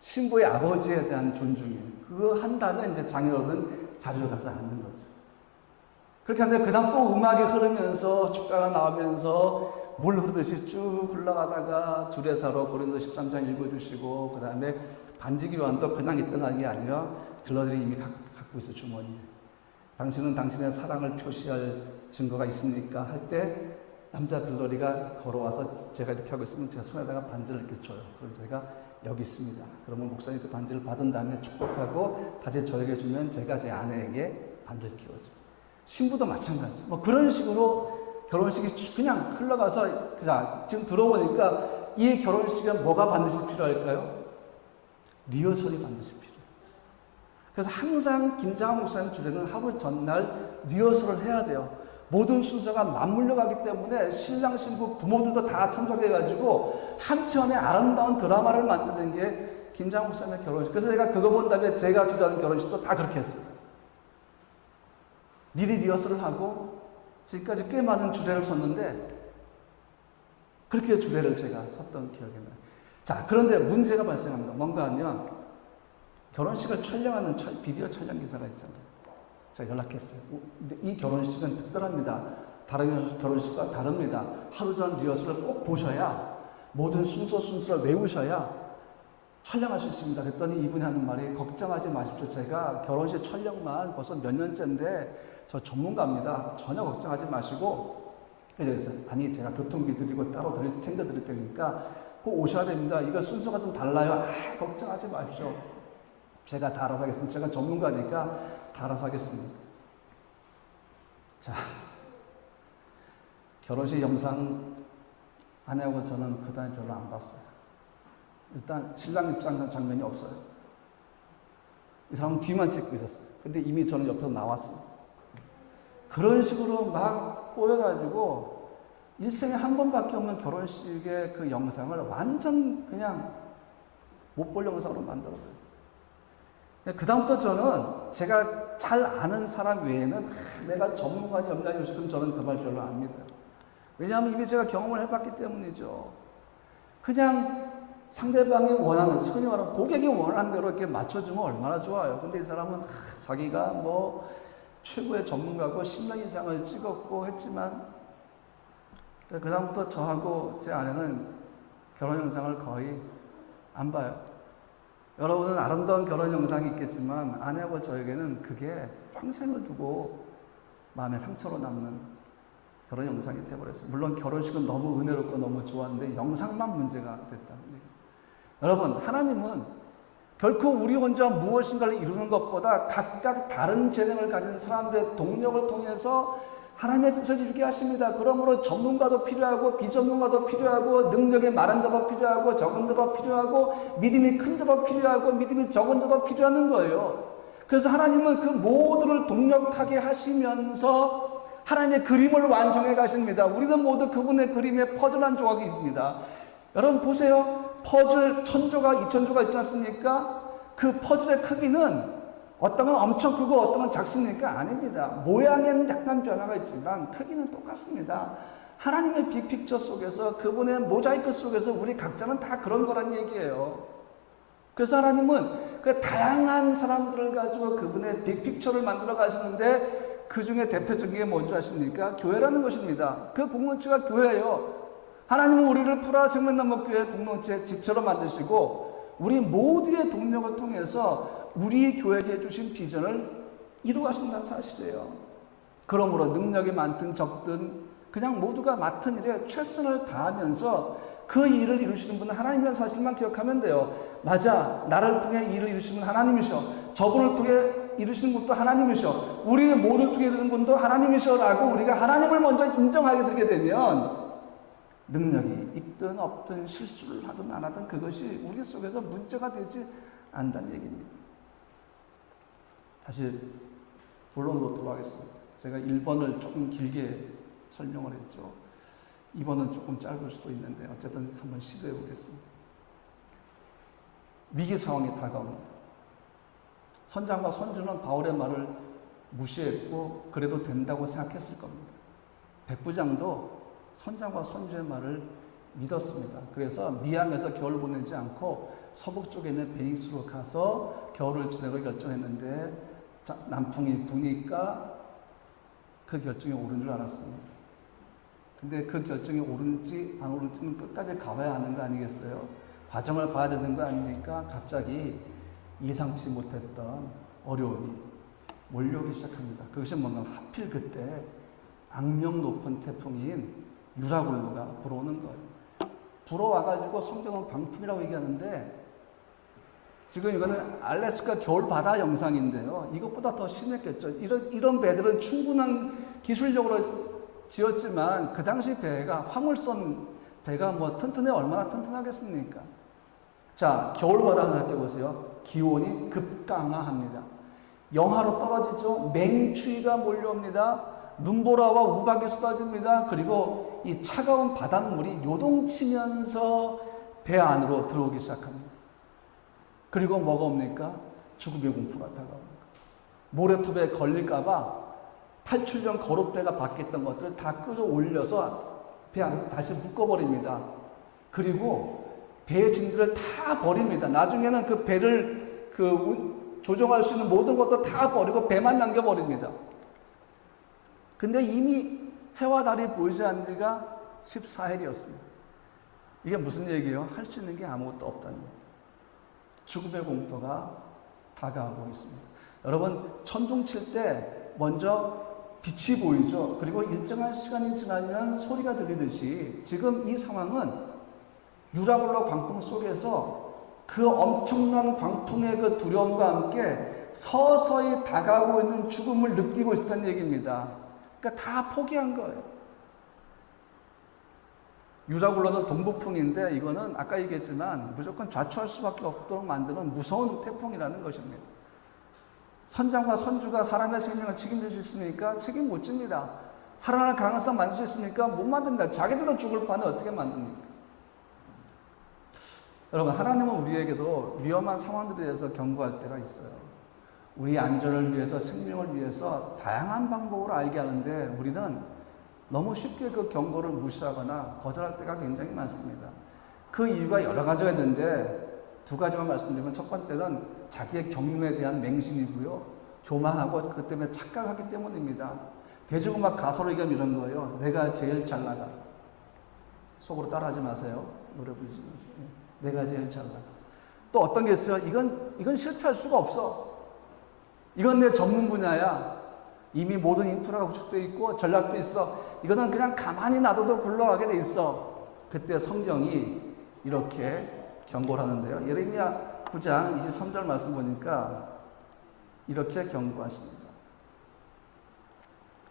신부의 아버지에 대한 존중이에요. 그거 한 다음에 이제 장인 어른은 자리로 가서 앉는 거죠. 그렇게 하는데 그 다음 또 음악이 흐르면서 축가가 나오면서 물 흐르듯이 쭉 흘러가다가 주례사로 고린도서 13장 읽어주시고 그 다음에 반지 교환도 그냥 있던 게 아니라 들러들이 이미 갖고 있어 주머니에. 당신은 당신의 사랑을 표시할 증거가 있습니까? 할 때 남자 들러리가 걸어와서 제가 이렇게 하고 있으면 제가 손에다가 반지를 이렇게 줘요. 그럼 제가 여기 있습니다. 그러면 목사님 그 반지를 받은 다음에 축복하고 다시 저에게 주면 제가 제 아내에게 반지를 끼워줘요. 신부도 마찬가지. 뭐 그런 식으로 결혼식이 그냥 흘러가서 그냥 지금 들어보니까 이 결혼식에 뭐가 반드시 필요할까요? 리허설이 반드시 필요해요. 그래서 항상 김장한 목사님 주례는 하루 전날 리허설을 해야 돼요. 모든 순서가 맞물려 가기 때문에 신랑 신부 부모들도 다 참석해가지고 한편의 아름다운 드라마를 만드는 게 김장 목사님의 결혼식. 그래서 제가 그거 본 다음에 제가 주도하는 결혼식도 다 그렇게 했어요. 미리 리허설을 하고 지금까지 꽤 많은 주례를 섰는데 그렇게 주례를 제가 섰던 기억이 나요. 자, 그런데 문제가 발생합니다. 뭔가 하면 결혼식을 촬영하는 비디오 촬영 기사가 있잖아요. 제가 연락했어요. 근데 이 결혼식은 특별합니다. 다른 결혼식과 다릅니다. 하루 전 리허설을 꼭 보셔야 모든 순서를 외우셔야 촬영할 수 있습니다. 그랬더니 이분이 하는 말이 걱정하지 마십시오. 제가 결혼식 촬영만 벌써 몇 년째인데 저 전문가입니다. 전혀 걱정하지 마시고 그래서 아니 제가 교통비 드리고 따로 챙겨드릴 테니까 꼭 오셔야 됩니다. 이거 순서가 좀 달라요. 걱정하지 마십시오. 제가 다 알아서 하겠습니다. 제가 전문가니까 다 알아서 하겠습니다. 자, 결혼식 영상 아내하고 저는 그 다음에 별로 안 봤어요. 일단 신랑 입장 장면이 없어요. 이 사람은 뒤만 찍고 있었어요. 근데 이미 저는 옆에서 나왔습니다. 그런 식으로 막 꼬여가지고 일생에 한 번밖에 없는 결혼식의 그 영상을 완전 그냥 못 볼 영상으로 만들어버렸어요. 그 다음부터 저는 제가 잘 아는 사람 외에는 내가 전문가니 없냐 요즘은 저는 그 말 별로 안 믿어요. 왜냐하면 이미 제가 경험을 해봤기 때문이죠. 그냥 상대방이 원하는, 흔히 말하는 고객이 원하는 대로 이렇게 맞춰주면 얼마나 좋아요. 근데 이 사람은 자기가 뭐 최고의 전문가고 10년 이상을 찍었고 했지만, 그다음부터 저하고 제 아내는 결혼 영상을 거의 안 봐요. 여러분은 아름다운 결혼 영상이 있겠지만 아내하고 저에게는 그게 평생을 두고 마음의 상처로 남는 결혼 영상이 되어버렸어요. 물론 결혼식은 너무 은혜롭고 너무 좋았는데 영상만 문제가 됐다는 얘기예요. 여러분, 하나님은 결코 우리 혼자 무엇인가를 이루는 것보다 각각 다른 재능을 가진 사람들의 동력을 통해서 하나님의 뜻을 이루게 하십니다. 그러므로 전문가도 필요하고 비전문가도 필요하고 능력이 많은 자도 필요하고 적은 자도 필요하고 믿음이 큰 자도 필요하고 믿음이 적은 자도 필요한 거예요. 그래서 하나님은 그 모두를 동력하게 하시면서 하나님의 그림을 완성해 가십니다. 우리는 모두 그분의 그림의 퍼즐 한 조각입니다. 여러분 보세요. 퍼즐 1000조각, 2000조각 있지 않습니까? 그 퍼즐의 크기는 어떤 건 엄청 크고 어떤 건 작습니까? 아닙니다. 모양에는 약간 변화가 있지만 크기는 똑같습니다. 하나님의 빅픽처 속에서 그분의 모자이크 속에서 우리 각자는 다 그런 거란 얘기예요. 그래서 하나님은 그 다양한 사람들을 가지고 그분의 빅픽처를 만들어 가시는데 그 중에 대표적인 게 뭔지 아십니까? 교회라는 것입니다. 그 공동체가 교회예요. 하나님은 우리를 푸라 생명나무교회 공동체 지체로 만드시고 우리 모두의 동력을 통해서 우리 교회에게 해주신 비전을 이루어가신다는 사실이에요. 그러므로 능력이 많든 적든 그냥 모두가 맡은 일에 최선을 다하면서 그 일을 이루시는 분은 하나님이라는 사실만 기억하면 돼요. 맞아, 나를 통해 일을 이루시는 분은 하나님이셔. 저분을 통해 이루시는 분도 하나님이셔. 우리의 모두를 통해 이루는 분도 하나님이셔 라고 우리가 하나님을 먼저 인정하게 되게 되면 능력이 있든 없든 실수를 하든 안 하든 그것이 우리 속에서 문제가 되지 않는다는 얘기입니다. 다시 본론으로 돌아가겠습니다. 제가 1번을 조금 길게 설명을 했죠. 2번은 조금 짧을 수도 있는데 어쨌든 한번 시도해 보겠습니다. 위기 상황이 다가옵니다. 선장과 선주는 바울의 말을 무시했고 그래도 된다고 생각했을 겁니다. 백부장도 선장과 선주의 말을 믿었습니다. 그래서 미항에서 겨울 보내지 않고 서북 쪽에 있는 베니스로 가서 겨울을 지내고 결정했는데 남풍이 부니까 그 결정이 옳은 줄 알았습니다. 근데 그 결정이 옳은지 안 옳은지는 끝까지 가봐야 하는 거 아니겠어요? 과정을 봐야 되는 거 아닙니까? 갑자기 예상치 못했던 어려움이 몰려오기 시작합니다. 그것이 뭔가 하필 그때 악명 높은 태풍인 유라굴로가 불어오는 거예요. 불어와가지고 성경은 광풍이라고 얘기하는데 지금 이거는 알래스카 겨울 바다 영상인데요. 이것보다 더 심했겠죠. 이런 배들은 충분한 기술력으로 지었지만 그 당시 배가 화물선 배가 뭐 얼마나 튼튼하겠습니까? 자, 겨울 바다 생각해 보세요. 기온이 급강하합니다. 영하로 떨어지죠. 맹추위가 몰려옵니다. 눈보라와 우박이 쏟아집니다. 그리고 이 차가운 바닷물이 요동치면서 배 안으로 들어오기 시작합니다. 그리고 뭐가 옵니까? 죽음의 공포가 다가옵니다. 모래톱에 걸릴까봐 탈출용 거룻배가 밖에 있던 것들을 다 끌어올려서 배 안에서 다시 묶어버립니다. 그리고 배의 짐들을 다 버립니다. 나중에는 그 배를 조종할 수 있는 모든 것도 다 버리고 배만 남겨버립니다. 근데 이미 해와 달이 보이지 않는 지가 14일이었습니다. 이게 무슨 얘기예요? 할 수 있는 게 아무것도 없다는 거예요. 죽음의 공포가 다가오고 있습니다. 여러분, 천둥 칠 때 먼저 빛이 보이죠. 그리고 일정한 시간이 지나면 소리가 들리듯이 지금 이 상황은 유라굴로 광풍 속에서 그 엄청난 광풍의 그 두려움과 함께 서서히 다가오고 있는 죽음을 느끼고 있다는 얘기입니다. 그러니까 다 포기한 거예요. 유라굴로는 동북풍인데 이거는 아까 얘기했지만 무조건 좌초할 수밖에 없도록 만드는 무서운 태풍이라는 것입니다. 선장과 선주가 사람의 생명을 책임질 수 있습니까? 책임 못 집니다. 살아날 가능성 만들 수 있습니까? 못 만듭니다. 자기들도 죽을 판에 어떻게 만듭니까? 여러분, 하나님은 우리에게도 위험한 상황들에 대해서 경고할 때가 있어요. 우리 안전을 위해서, 생명을 위해서 다양한 방법으로 알게 하는데 우리는 너무 쉽게 그 경고를 무시하거나 거절할 때가 굉장히 많습니다. 그 이유가 여러 가지가 있는데 두 가지만 말씀드리면, 첫 번째는 자기의 경륜에 대한 맹신이고요. 교만하고 그 때문에 착각하기 때문입니다. 대중음악 가수를 이런 거예요. 내가 제일 잘 나가. 속으로 따라하지 마세요. 노래 부르지 마세요. 내가 제일 잘 나가. 또 어떤 게 있어요. 이건 실패할 수가 없어. 이건 내 전문 분야야. 이미 모든 인프라가 구축되어 있고 전략도 있어. 이거는 그냥 가만히 놔둬도 굴러가게 돼 있어. 그때 성경이 이렇게 경고를 하는데요. 예레미야 9장 23절 말씀 보니까 이렇게 경고하십니다.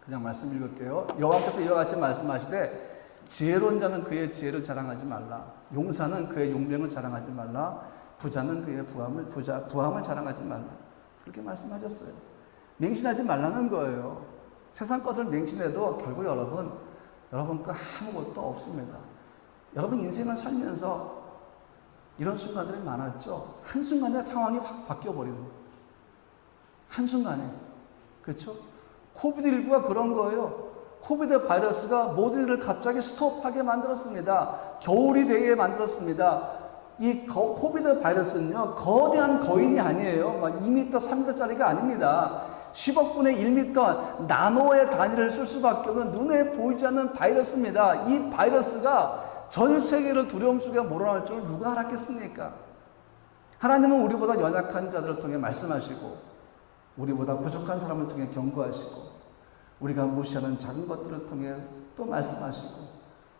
그냥 말씀 읽을게요. 여호와께서 이와 같이 말씀하시되 지혜로운 자는 그의 지혜를 자랑하지 말라. 용사는 그의 용병을 자랑하지 말라. 부자는 그의 부함을 자랑하지 말라. 그렇게 말씀하셨어요. 맹신하지 말라는 거예요. 세상 것을 맹신해도 결국 여러분 거 아무것도 없습니다. 여러분 인생을 살면서 이런 순간들이 많았죠. 한순간에 상황이 확 바뀌어버리는 거예요. 한순간에. 그렇죠? 코비드19가 그런 거예요. 코비드 바이러스가 모든 일을 갑자기 스톱하게 만들었습니다. 겨울이 되게 만들었습니다. 이 코비드 바이러스는요, 거대한 거인이 아니에요. 막 2m, 3m짜리가 아닙니다. 10억 분의 1m 나노의 단위를 쓸 수밖에 없는 눈에 보이지 않는 바이러스입니다. 이 바이러스가 전 세계를 두려움 속에 몰아넣을 줄 누가 알았겠습니까? 하나님은 우리보다 연약한 자들을 통해 말씀하시고, 우리보다 부족한 사람을 통해 경고하시고, 우리가 무시하는 작은 것들을 통해 또 말씀하시고,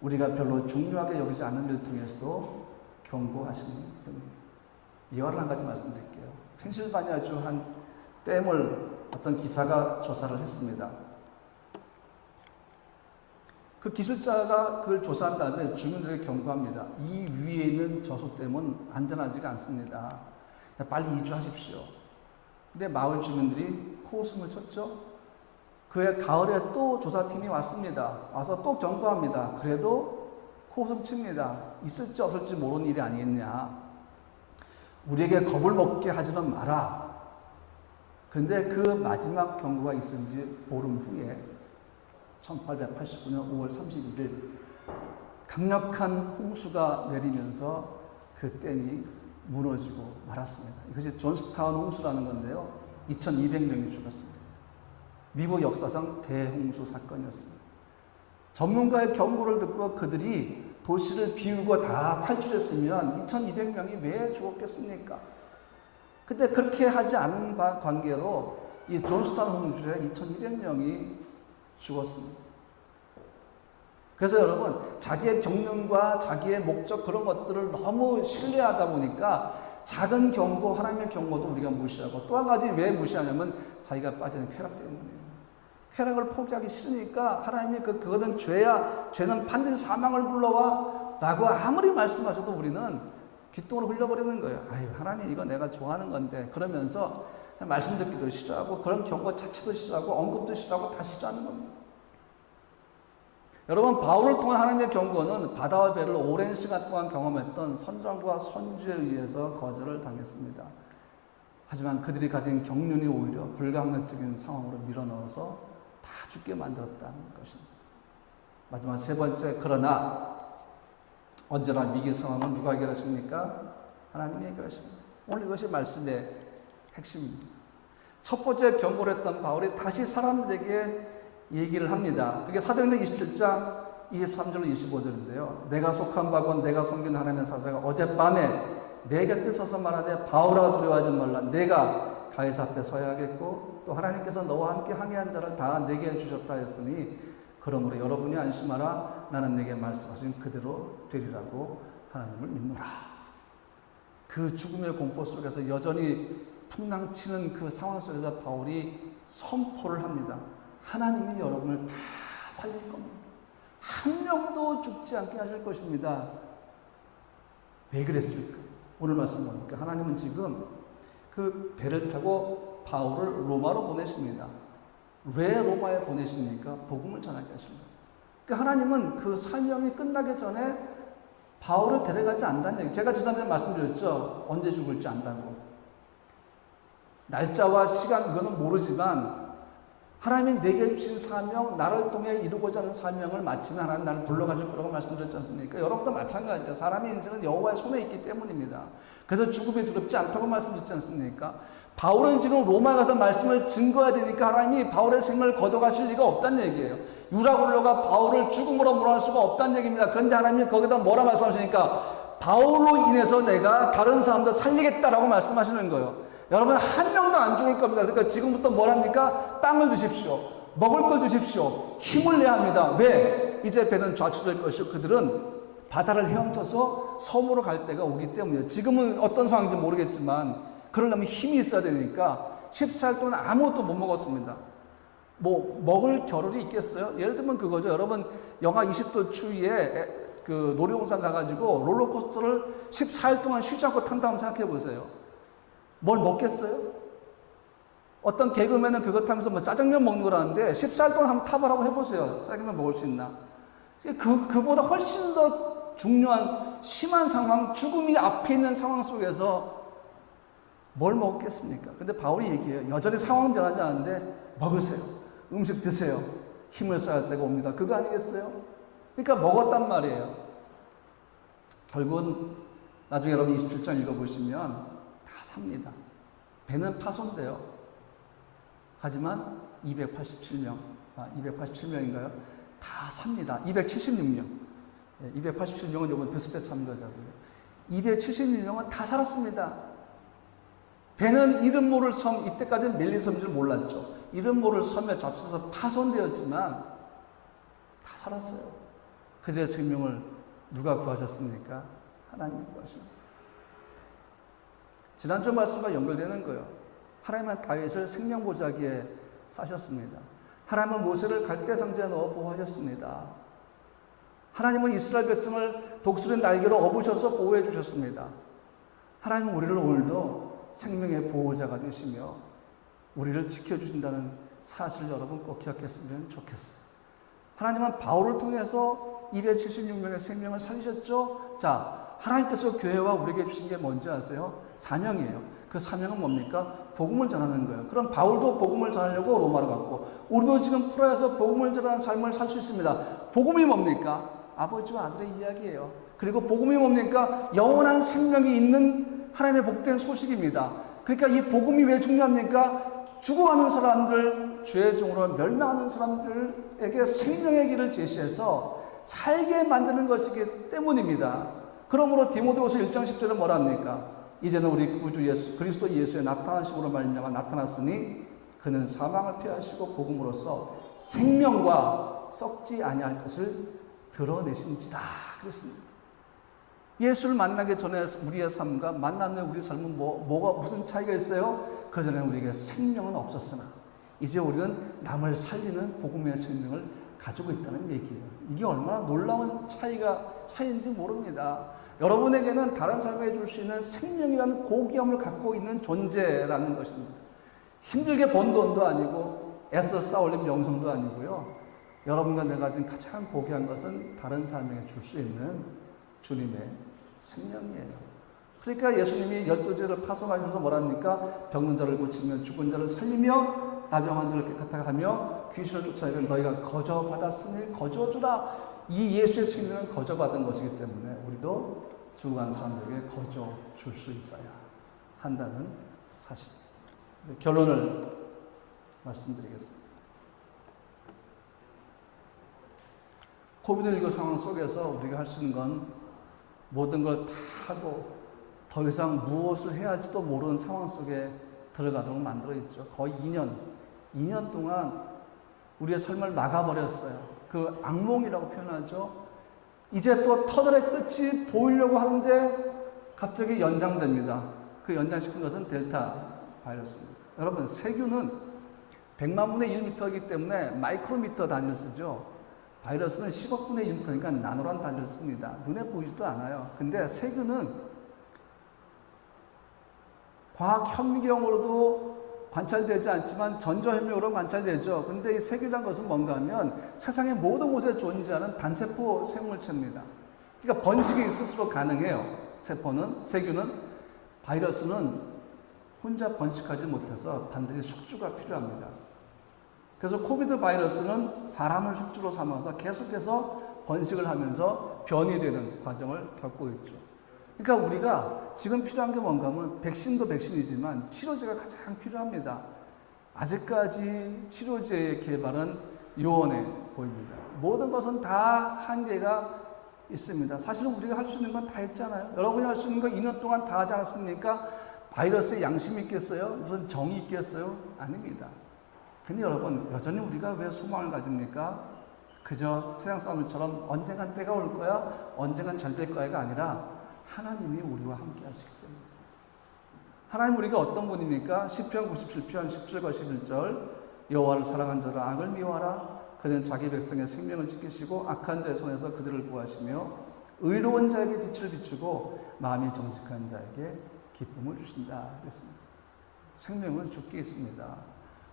우리가 별로 중요하게 여기지 않는 일을 통해서도 경고하시는 분입니다. 이와를 한 가지 말씀드릴게요. 펜실바니아주 한 댐을 어떤 기사가 조사를 했습니다. 그 기술자가 그걸 조사한 다음에 주민들에게 경고합니다. 이 위에 있는 저수댐은 안전하지가 않습니다. 빨리 이주하십시오. 근데 마을 주민들이 코웃음을 쳤죠. 그해 가을에 또 조사팀이 왔습니다. 와서 또 경고합니다. 그래도 코웃음 칩니다. 있을지 없을지 모르는 일이 아니겠냐. 우리에게 겁을 먹게 하지는 마라. 그런데 그 마지막 경고가 있은 지 보름 후에 1889년 5월 31일 강력한 홍수가 내리면서 그 댐이 무너지고 말았습니다. 이것이 존스타운 홍수라는 건데요. 2200명이 죽었습니다. 미국 역사상 대홍수 사건이었습니다. 전문가의 경고를 듣고 그들이 도시를 비우고 다 탈출했으면 2200명이 왜 죽었겠습니까? 근데 그렇게 하지 않은 관계로 이 존스타운 홍수에 2200명이 죽었습니다. 그래서 여러분, 자기의 경륜과 자기의 목적 그런 것들을 너무 신뢰하다 보니까 작은 경고, 하나님의 경고도 우리가 무시하고, 또 한 가지 왜 무시하냐면 자기가 빠지는 쾌락 때문이에요. 쾌락을 포기하기 싫으니까 하나님이 그거는 죄야, 죄는 반드시 사망을 불러와 라고 아무리 말씀하셔도 우리는 귓등으로 흘려버리는 거예요. 아유, 하나님 이거 내가 좋아하는 건데, 그러면서 말씀 듣기도 싫어하고 그런 경고 자체도 싫어하고 언급도 싫어하고 다 싫어하는 겁니다. 여러분, 바울을 통한 하나님의 경고는 바다와 배를 오랜 시간 동안 경험했던 선장과 선주에 의해서 거절을 당했습니다. 하지만 그들이 가진 경륜이 오히려 불가항력적인 상황으로 밀어넣어서 다 죽게 만들었다는 것입니다. 마지막 세 번째, 그러나 언제나 위기 상황은 누가 해결하십니까? 하나님이 해결하십니다. 오늘 이것이 말씀의 핵심입니다. 첫 번째 경고를 했던 바울이 다시 사람들에게 얘기를 합니다. 그게 사도행전 27장 23절로 25절인데요. 내가 속한 바건 내가 섬기는 하나님의 사자가 어젯밤에 내 곁에 서서 말하되 바울아 두려워하지 말라. 내가 가이사 앞에 서야겠고 또 하나님께서 너와 함께 항해한 자를 다 내게 주셨다 했으니 그러므로 여러분이 안심하라. 나는 내게 말씀하신 그대로 되리라고 하나님을 믿노라. 그 죽음의 공포 속에서 여전히 풍랑치는 그 상황 속에서 바울이 선포를 합니다. 하나님이 여러분을 다 살릴 겁니다. 한 명도 죽지 않게 하실 것입니다. 왜 그랬을까? 오늘 말씀 보니까 하나님은 지금 그 배를 타고 바울을 로마로 보내십니다. 왜 로마에 보내십니까? 복음을 전하게 하십니다. 그러니까 하나님은 그 사명이 끝나기 전에 바울을 데려가지 않는다는 얘기. 제가 지난주에 말씀드렸죠. 언제 죽을지 안다고. 날짜와 시간 그거는 모르지만 하나님이 내게 주신 사명, 나를 통해 이루고자 하는 사명을 마치는 하나님 나를 불러가지고 거라고 말씀드렸지 않습니까? 여러분도 마찬가지예요. 사람의 인생은 여호와의 손에 있기 때문입니다. 그래서 죽음이 두렵지 않다고 말씀드렸지 않습니까? 바울은 지금 로마에 가서 말씀을 증거해야 되니까 하나님이 바울의 생명을 걷어가실 리가 없다는 얘기예요. 유라굴로가 바울을 죽음으로 몰아낼 수가 없다는 얘기입니다. 그런데 하나님이 거기다 뭐라 말씀하시니까 바울로 인해서 내가 다른 사람도 살리겠다라고 말씀하시는 거예요. 여러분 한 명도 안 죽을 겁니다. 그러니까 지금부터 뭘 합니까? 땅을 주십시오. 먹을 걸 주십시오. 힘을 내야 합니다. 왜? 이제 배는 좌초될 것이고 그들은 바다를 헤엄쳐서 섬으로 갈 때가 오기 때문이에요. 지금은 어떤 상황인지 모르겠지만 그러려면 힘이 있어야 되니까 14일 동안 아무것도 못 먹었습니다. 뭐 먹을 겨를이 있겠어요? 예를 들면 그거죠. 여러분 영하 20도 추위에 그 놀이동산 가가지고 롤러코스터를 14일 동안 쉬지 않고 탄다고 생각해 보세요. 뭘 먹겠어요? 어떤 개그맨은 그거 타면서 뭐 짜장면 먹는 거라는데 14일 동안 한번 타보라고 해보세요. 짜장면 먹을 수 있나? 그보다 훨씬 더 중요한 심한 상황, 죽음이 앞에 있는 상황 속에서 뭘 먹겠습니까? 근데 바울이 얘기해요. 여전히 상황 변하지 않는데 먹으세요. 음식 드세요. 힘을 써야 할 때가 옵니다. 그거 아니겠어요? 그러니까 먹었단 말이에요. 결국은 나중에 여러분 27장 읽어보시면 삽니다. 배는 파손돼요. 하지만 287명, 287명인가요? 다 삽니다. 276명. 287명은 요번 드스페 참가자고요. 276명은 다 살았습니다. 배는 이름 모를 섬, 이때까지는 멜린 섬인 줄 몰랐죠. 이름 모를 섬에 잡혀서 파손되었지만 다 살았어요. 그들의 생명을 누가 구하셨습니까? 하나님이 구하십니다. 지난주 말씀과 연결되는 거예요. 하나님은 다윗을 생명보자기에 싸셨습니다. 하나님은 모세를 갈대상자에 넣어 보호하셨습니다. 하나님은 이스라엘 백성을 독수리 날개로 업으셔서 보호해 주셨습니다. 하나님은 우리를 오늘도 생명의 보호자가 되시며 우리를 지켜주신다는 사실 여러분 꼭 기억했으면 좋겠어요. 하나님은 바울을 통해서 276명의 생명을 살리셨죠. 자, 하나님께서 교회와 우리에게 주신 게 뭔지 아세요? 사명이에요. 그 사명은 뭡니까? 복음을 전하는 거예요. 그럼 바울도 복음을 전하려고 로마로 갔고 우리도 지금 프라하에서 복음을 전하는 삶을 살 수 있습니다. 복음이 뭡니까? 아버지와 아들의 이야기예요. 그리고 복음이 뭡니까? 영원한 생명이 있는 하나님의 복된 소식입니다. 그러니까 이 복음이 왜 중요합니까? 죽어가는 사람들, 죄의 종으로 멸망하는 사람들에게 생명의 길을 제시해서 살게 만드는 것이기 때문입니다. 그러므로 디모데후서 1장 10절에 뭐라 합니까? 이제는 우리 구주 예수 그리스도 예수의 나타나심으로 말미암아 나타났으니 그는 사망을 피하시고 복음으로써 생명과 썩지 아니할 것을 드러내신지라 그랬습니다. 예수를 만나기 전에 우리의 삶과 만나는 우리 삶은 뭐가 무슨 차이가 있어요? 그 전에 우리에게 생명은 없었으나 이제 우리는 남을 살리는 복음의 생명을 가지고 있다는 얘기예요. 이게 얼마나 놀라운 차이인지 모릅니다. 여러분에게는 다른 사람에게 줄 수 있는 생명이라는 고귀함을 갖고 있는 존재라는 것입니다. 힘들게 번 돈도 아니고 애써 쌓아올린 명성도 아니고요. 여러분과 내가 가진 가장 고귀한 것은 다른 사람에게 줄 수 있는 주님의 생명이에요. 그러니까 예수님이 12제를 파송하셔서 뭐랍니까? 병든 자를 고치며 죽은 자를 살리며 나병한 자를 깨끗하게 하며 귀신을 쫓아내는 너희가 거저받았으니 거저주라. 이 예수의 생명은 거저받은 것이기 때문에 우리도 죽어간 사람들에게 거저 줄 수 있어야 한다는 사실. 결론을 말씀드리겠습니다. 코비드19 상황 속에서 우리가 할 수 있는 건 모든 걸 다 하고 더 이상 무엇을 해야 할지도 모르는 상황 속에 들어가도록 만들어 있죠. 거의 2년 동안 우리의 삶을 막아버렸어요. 그 악몽이라고 표현하죠. 이제 또 터널의 끝이 보이려고 하는데 갑자기 연장됩니다. 그 연장시킨 것은 델타 바이러스입니다. 여러분, 세균은 100만 분의 1m이기 때문에 마이크로미터 단위를 쓰죠. 바이러스는 10억 분의 1m니까 나노란 단위를 씁니다. 눈에 보이지도 않아요. 근데 세균은 과학 현미경으로도 관찰되지 않지만 전자현미경으로 관찰되죠. 근데 이 세균이라는 것은 뭔가 하면 세상의 모든 곳에 존재하는 단세포 생물체입니다. 그러니까 번식이 스스로 가능해요. 세균은. 바이러스는 혼자 번식하지 못해서 반드시 숙주가 필요합니다. 그래서 코비드 바이러스는 사람을 숙주로 삼아서 계속해서 번식을 하면서 변이 되는 과정을 겪고 있죠. 그러니까 우리가 지금 필요한 게 뭔가 하면 백신도 백신이지만 치료제가 가장 필요합니다. 아직까지 치료제의 개발은 요원해 보입니다. 모든 것은 다 한계가 있습니다. 사실은 우리가 할 수 있는 건 다 했잖아요. 여러분이 할 수 있는 거 2년 동안 다 하지 않았습니까? 바이러스에 양심이 있겠어요? 무슨 정이 있겠어요? 아닙니다. 근데 여러분, 여전히 우리가 왜 소망을 가집니까? 그저 세상 사람들처럼 언젠간 때가 올 거야, 언젠간 잘 될 거야가 아니라 하나님이 우리와 함께 하시기 때문에. 하나님 우리가 어떤 분입니까? 시편 97편 10절과 11절 여호와를 사랑한 자를 악을 미워하라. 그는 자기 백성의 생명을 지키시고 악한 자의 손에서 그들을 구하시며 의로운 자에게 빛을 비추고 마음이 정직한 자에게 기쁨을 주신다. 그랬습니다. 생명은 주께 있습니다.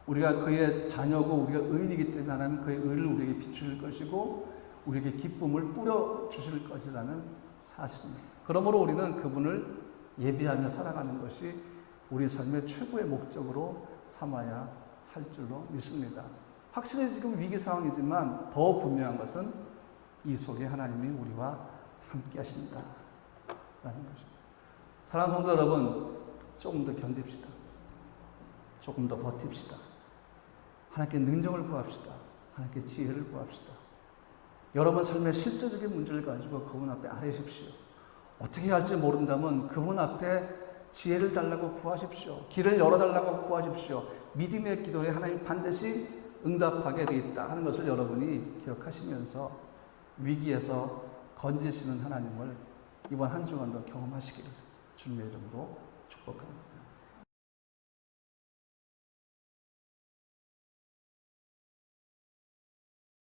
우리가 그의 자녀고 우리가 의인이기 때문에 하나님 그의 의를 우리에게 비추실 것이고 우리에게 기쁨을 뿌려 주실 것이라는 사실입니다. 그러므로 우리는 그분을 예비하며 살아가는 것이 우리 삶의 최고의 목적으로 삼아야 할 줄로 믿습니다. 확실히 지금 위기 상황이지만 더 분명한 것은 이 속에 하나님이 우리와 함께 하신다 라는 것입니다. 사랑하는 성도 여러분, 조금 더 견딥시다. 조금 더 버팁시다. 하나님께 능력을 구합시다. 하나님께 지혜를 구합시다. 여러분 삶의 실제적인 문제를 가지고 그분 앞에 아뢰십시오. 어떻게 할지 모른다면 그분 앞에 지혜를 달라고 구하십시오. 길을 열어달라고 구하십시오. 믿음의 기도에 하나님 반드시 응답하게 되어 있다 하는 것을 여러분이 기억하시면서 위기에서 건지시는 하나님을 이번 한 주간도 경험하시기를 주님의 이름으로 축복합니다.